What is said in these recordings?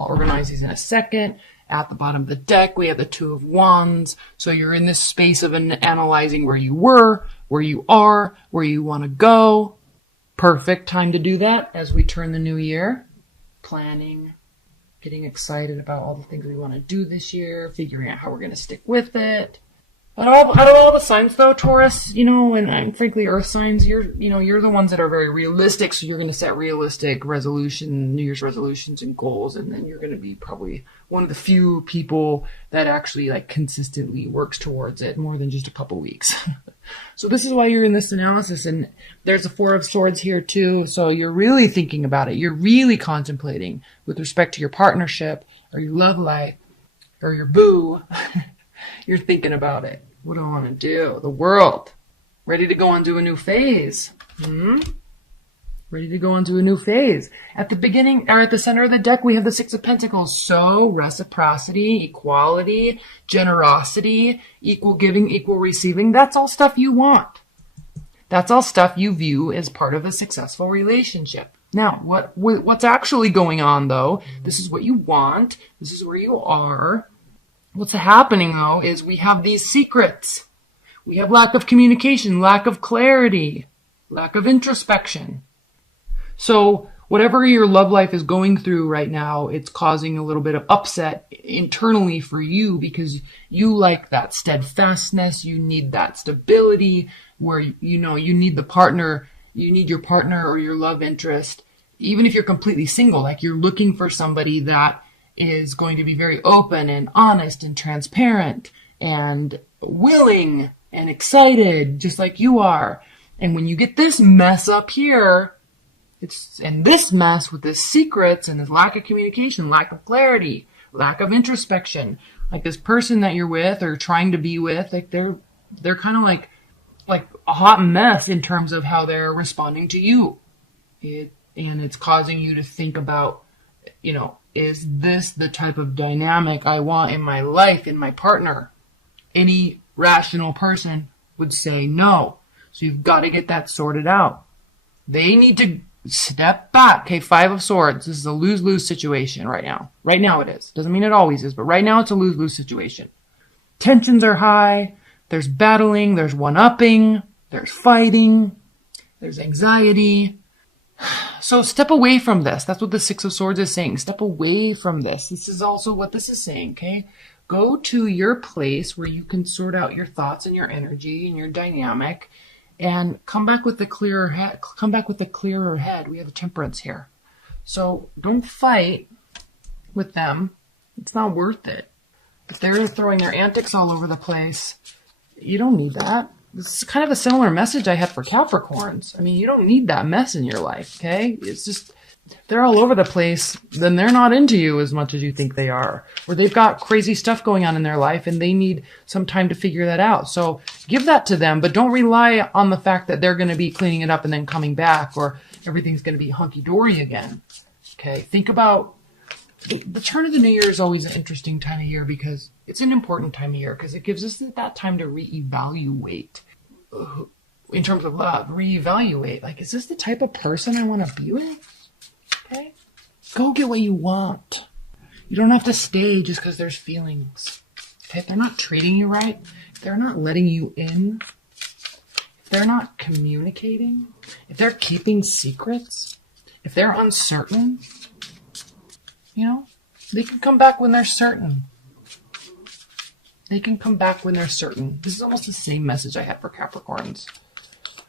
I'll organize these in a second. At the bottom of the deck, we have the Two of Wands. So you're in this space of analyzing where you were, where you are, where you want to go. Perfect time to do that as we turn the new year. Planning, getting excited about all the things we want to do this year, figuring out how we're going to stick with it. Out of all the signs, though, Taurus, and frankly, Earth signs, you're the ones that are very realistic. So you're going to set realistic New Year's resolutions and goals, and then you're going to be probably one of the few people that actually consistently works towards it more than just a couple weeks. So this is why you're in this analysis, and there's a Four of Swords here too. So you're really thinking about it. You're really contemplating with respect to your partnership or your love life or your boo. You're thinking about it. What do I want to do? The world. Ready to go on to a new phase. Ready to go into a new phase. At the beginning, or at the center of the deck, we have the Six of Pentacles. So reciprocity, equality, generosity, equal giving, equal receiving. That's all stuff you want. That's all stuff you view as part of a successful relationship. Now, what's actually going on, though? This is what you want. This is where you are. What's happening, though, is we have these secrets. We have lack of communication, lack of clarity, lack of introspection. So whatever your love life is going through right now, it's causing a little bit of upset internally for you because you like that steadfastness. You need that stability where, you need the partner. You need your partner or your love interest. Even if you're completely single, you're looking for somebody that is going to be very open and honest and transparent and willing and excited, just like you are. And when you get this mess up here, and this mess with this secrets and this lack of communication, lack of clarity, lack of introspection, this person that you're with or trying to be with, they're kind of like a hot mess in terms of how they're responding to you. And it's causing you to think about, is this the type of dynamic I want in my life, in my partner? Any rational person would say no. So you've got to get that sorted out. They need to step back. Okay, Five of Swords. This is a lose-lose situation right now. Right now it is. Doesn't mean it always is, but right now it's a lose-lose situation. Tensions are high. There's battling. There's one-upping. There's fighting. There's anxiety. So step away from this. That's what the Six of Swords is saying. Step away from this. This is also what this is saying, okay? Go to your place where you can sort out your thoughts and your energy and your dynamic and come back with the clearer head. Come back with the clearer head. We have a Temperance here. So don't fight with them. It's not worth it. If they're throwing their antics all over the place, you don't need that. This is kind of a similar message I had for Capricorns. I mean, you don't need that mess in your life, okay? It's just, they're all over the place, then they're not into you as much as you think they are. Or they've got crazy stuff going on in their life and they need some time to figure that out. So give that to them, but don't rely on the fact that they're going to be cleaning it up and then coming back or everything's going to be hunky-dory again. Okay, think about, the turn of the new year is always an interesting time of year because it's an important time of year because it gives us that time to reevaluate in terms of love, reevaluate. Is this the type of person I want to be with? Okay. Go get what you want. You don't have to stay just because there's feelings. Okay. If they're not treating you right, if they're not letting you in, if they're not communicating, if they're keeping secrets, if they're uncertain, they can come back when they're certain. They can come back when they're certain. This is almost the same message I had for Capricorns.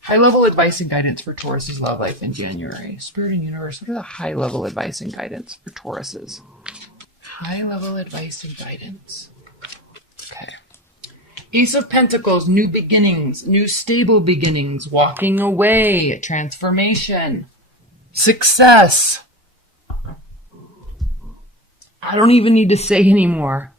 High-level advice and guidance for Taurus's love life in January. Spirit and universe, what are the high-level advice and guidance for Tauruses? High-level advice and guidance. Okay. Ace of Pentacles, new beginnings, new stable beginnings, walking away, transformation, success. I don't even need to say anymore.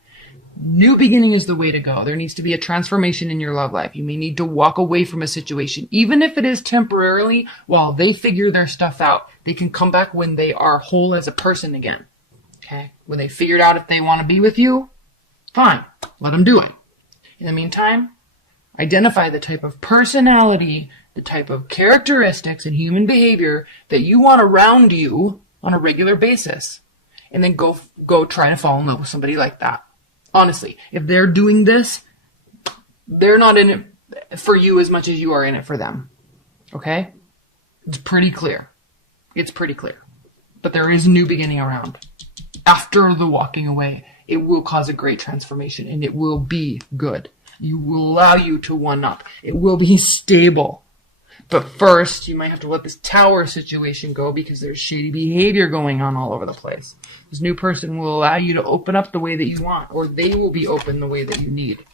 New beginning is the way to go. There needs to be a transformation in your love life. You may need to walk away from a situation, even if it is temporarily, while they figure their stuff out. They can come back when they are whole as a person again. Okay? When they figured out if they want to be with you, fine. Let them do it. In the meantime, identify the type of personality, the type of characteristics and human behavior that you want around you on a regular basis. and then go try to fall in love with somebody like that. Honestly, if they're doing this, they're not in it for you as much as you are in it for them. Okay? It's pretty clear. It's pretty clear. But there is a new beginning around. After the walking away, it will cause a great transformation, and it will be good. It will allow you to one-up. It will be stable. But first, you might have to let this tower situation go because there's shady behavior going on all over the place. This new person will allow you to open up the way that you want, or they will be open the way that you need.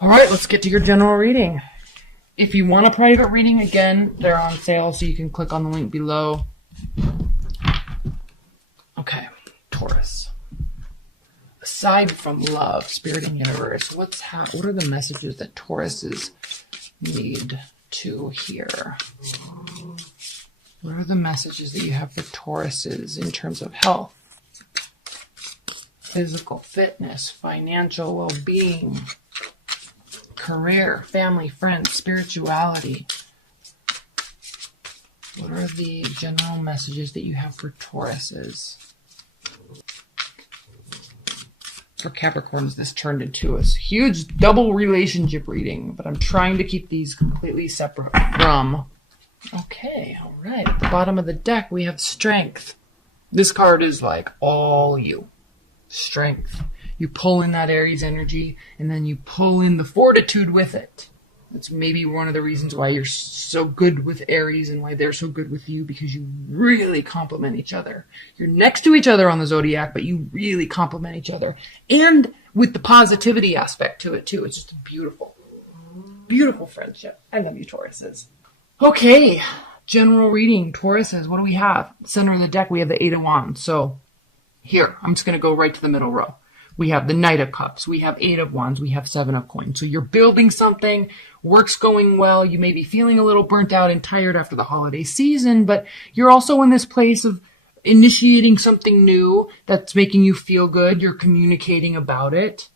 All right, let's get to your general reading. If you want a private reading, again, they're on sale, so you can click on the link below. Okay, Taurus. Aside from love, spirit, and universe, what are the messages that Tauruses need to hear? What are the messages that you have for Tauruses in terms of health, physical fitness, financial well-being, career, family, friends, spirituality? What are the general messages that you have for Tauruses? For Capricorns, this turned into a huge double relationship reading, but I'm trying to keep these completely separate from. Okay, all right. At the bottom of the deck, we have Strength. This card is like all you. Strength. You pull in that Aries energy, and then you pull in the fortitude with it. That's maybe one of the reasons why you're so good with Aries and why they're so good with you, because you really complement each other. You're next to each other on the zodiac, but you really complement each other. And with the positivity aspect to it, too. It's just a beautiful, beautiful friendship. I love you, Tauruses. Okay, general reading. Tauruses, what do we have? Center of the deck, we have the Eight of Wands. So here, I'm just going to go right to the middle row. We have the Knight of Cups. We have Eight of Wands. We have Seven of Coins. So you're building something. Work's going well. You may be feeling a little burnt out and tired after the holiday season, but you're also in this place of initiating something new that's making you feel good. You're communicating about it.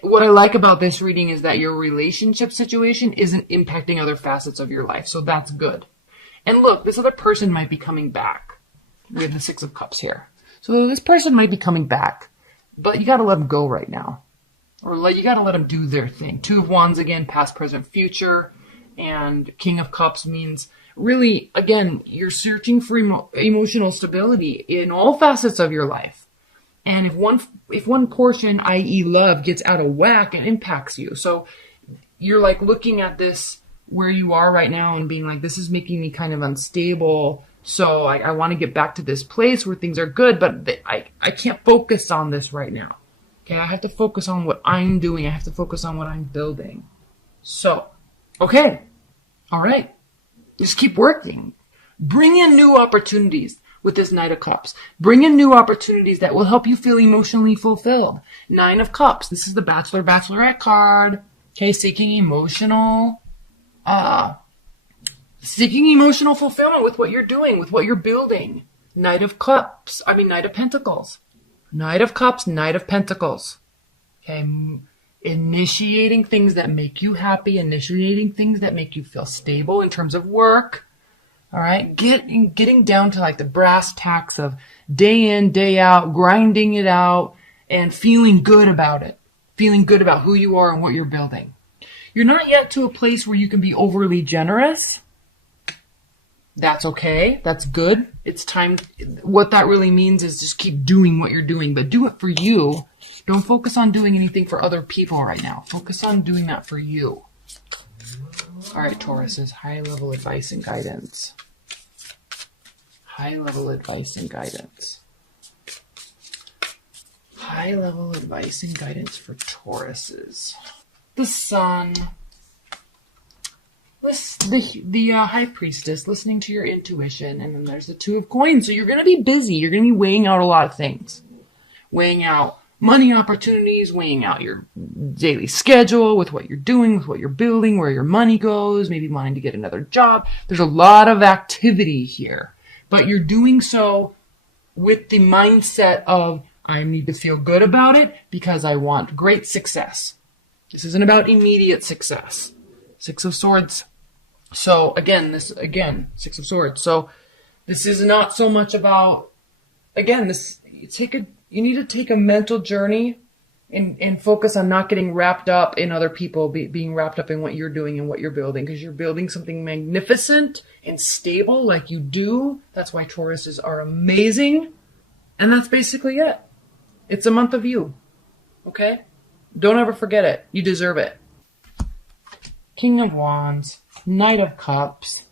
What I like about this reading is that your relationship situation isn't impacting other facets of your life. So that's good. And look, this other person might be coming back. We have the Six of Cups here. So this person might be coming back. But you got to let them go right now. Or you got to let them do their thing. Two of Wands again, past, present, future. And King of Cups means really, again, you're searching for emotional stability in all facets of your life. And if one portion, i.e. love, gets out of whack, it impacts you. So you're like looking at this where you are right now and being like, this is making me kind of unstable. So I want to get back to this place where things are good, but I can't focus on this right now. Okay, I have to focus on what I'm doing. I have to focus on what I'm building. So, okay, all right. Just keep working. Bring in new opportunities with this Knight of Cups. Bring in new opportunities that will help you feel emotionally fulfilled. Nine of Cups. This is the Bachelor, Bachelorette card. Okay, seeking emotional fulfillment with what you're doing, with what you're building. Knight of Pentacles. Knight of Cups, Knight of Pentacles. Okay, initiating things that make you happy, initiating things that make you feel stable in terms of work. All right, getting down to like the brass tacks of day in, day out, grinding it out, and feeling good about it. Feeling good about who you are and what you're building. You're not yet to a place where you can be overly generous. That's okay. That's good. It's time. What that really means is just keep doing what you're doing, but do it for you. Don't focus on doing anything for other people right now. Focus on doing that for you. All right, Tauruses, high-level advice and guidance. High-level advice and guidance. High-level advice and guidance for Tauruses. The Sun. The High Priestess, listening to your intuition, and then there's the Two of Coins. So you're going to be busy. You're going to be weighing out a lot of things. Weighing out money opportunities, weighing out your daily schedule with what you're doing, with what you're building, where your money goes, maybe wanting to get another job. There's a lot of activity here. But you're doing so with the mindset of, I need to feel good about it because I want great success. This isn't about immediate success. Six of Swords. So again, Six of Swords. So this is not so much about again, you need to take a mental journey and focus on not getting wrapped up in other people, being wrapped up in what you're doing and what you're building, because you're building something magnificent and stable like you do. That's why Tauruses are amazing. And that's basically it. It's a month of you. Okay? Don't ever forget it. You deserve it. King of Wands, Knight of Cups,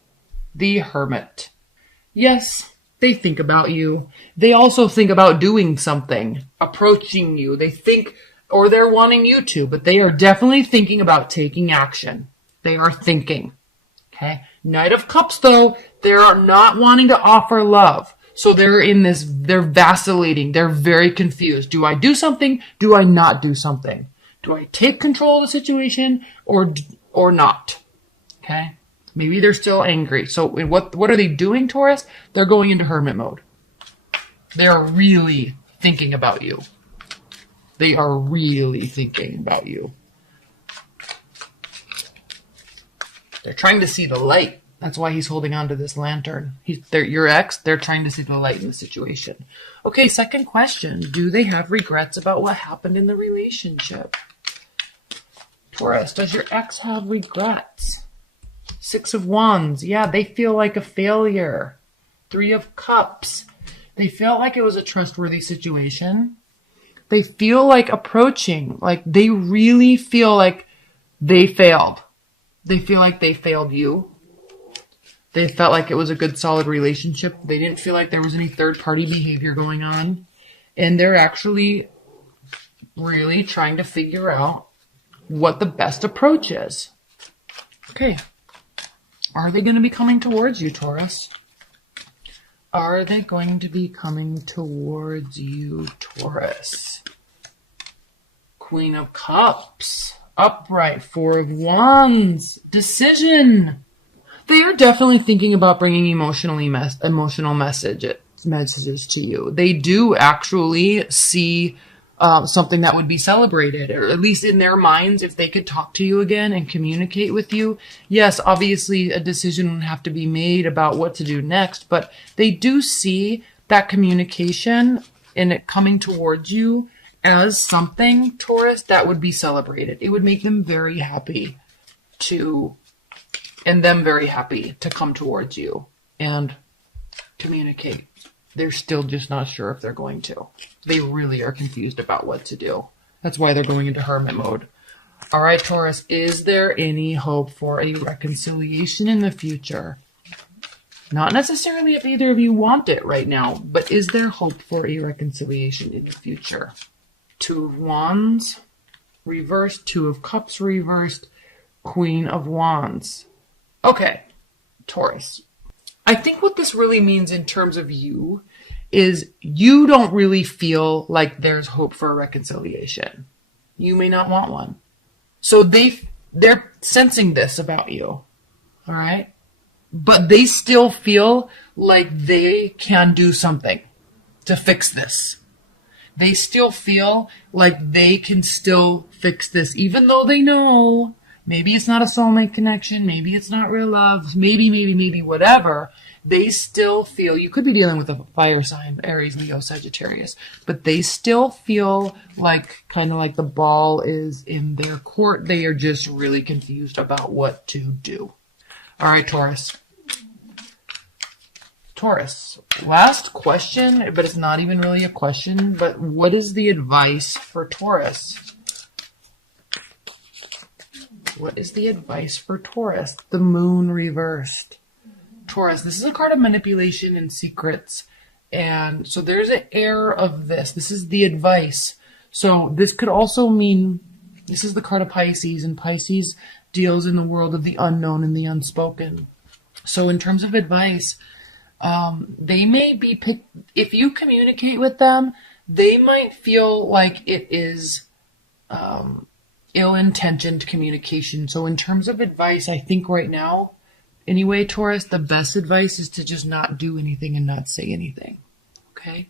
the Hermit. Yes, they think about you. They also think about doing something, approaching you. They think, or they're wanting you to, but they are definitely thinking about taking action. They are thinking. Okay? Knight of Cups, though, they are not wanting to offer love. So they're vacillating. They're very confused. Do I do something? Do I not do something? Do I take control of the situation or not? Okay? Maybe they're still angry. So what are they doing, Taurus? They're going into hermit mode. They are really thinking about you. They are really thinking about you. They're trying to see the light. That's why he's holding on to this lantern. Your ex, they're trying to see the light in the situation. Okay, second question. Do they have regrets about what happened in the relationship? Taurus, does your ex have regrets? 6 of Wands. Yeah, they feel like a failure. 3 of Cups. They felt like it was a trustworthy situation. They feel like approaching, like they really feel like they failed. They feel like they failed you. They felt like it was a good, solid relationship. They didn't feel like there was any third-party behavior going on. And they're actually really trying to figure out what the best approach is. Okay. Are they going to be coming towards you, Taurus? Are they going to be coming towards you, Taurus? Queen of Cups. Upright. 4 of Wands. Decision. They are definitely thinking about bringing emotional messages to you. They do actually see something that would be celebrated, or at least in their minds, if they could talk to you again and communicate with you. Yes, obviously a decision would have to be made about what to do next, but they do see that communication and it coming towards you as something, Taurus, that would be celebrated. It would make them very happy and them very happy to come towards you and communicate. They're still just not sure if they're going to. They really are confused about what to do. That's why they're going into hermit mode. All right, Taurus, is there any hope for a reconciliation in the future? Not necessarily if either of you want it right now, but is there hope for a reconciliation in the future? 2 of Wands reversed, 2 of Cups reversed, Queen of Wands. Okay, Taurus. I think what this really means in terms of you is you don't really feel like there's hope for a reconciliation. You may not want one. So they're sensing this about you. All right? But they still feel like they can do something to fix this. They still feel like they can still fix this, even though they know maybe it's not a soulmate connection, maybe it's not real love, maybe, whatever. They still feel, you could be dealing with a fire sign, Aries, Leo, Sagittarius, but they still feel like, kind of like the ball is in their court. They are just really confused about what to do. All right, Taurus. Taurus, last question, but it's not even really a question, but what is the advice for Taurus? What is the advice for Taurus? The Moon reversed. Taurus, this is a card of manipulation and secrets. And so there's an air of this. This is the advice. So this could also mean, this is the card of Pisces, and Pisces deals in the world of the unknown and the unspoken. So in terms of advice, they may be if you communicate with them, they might feel like it is ill-intentioned communication. So in terms of advice, I think right now, anyway, Taurus, the best advice is to just not do anything and not say anything. Okay?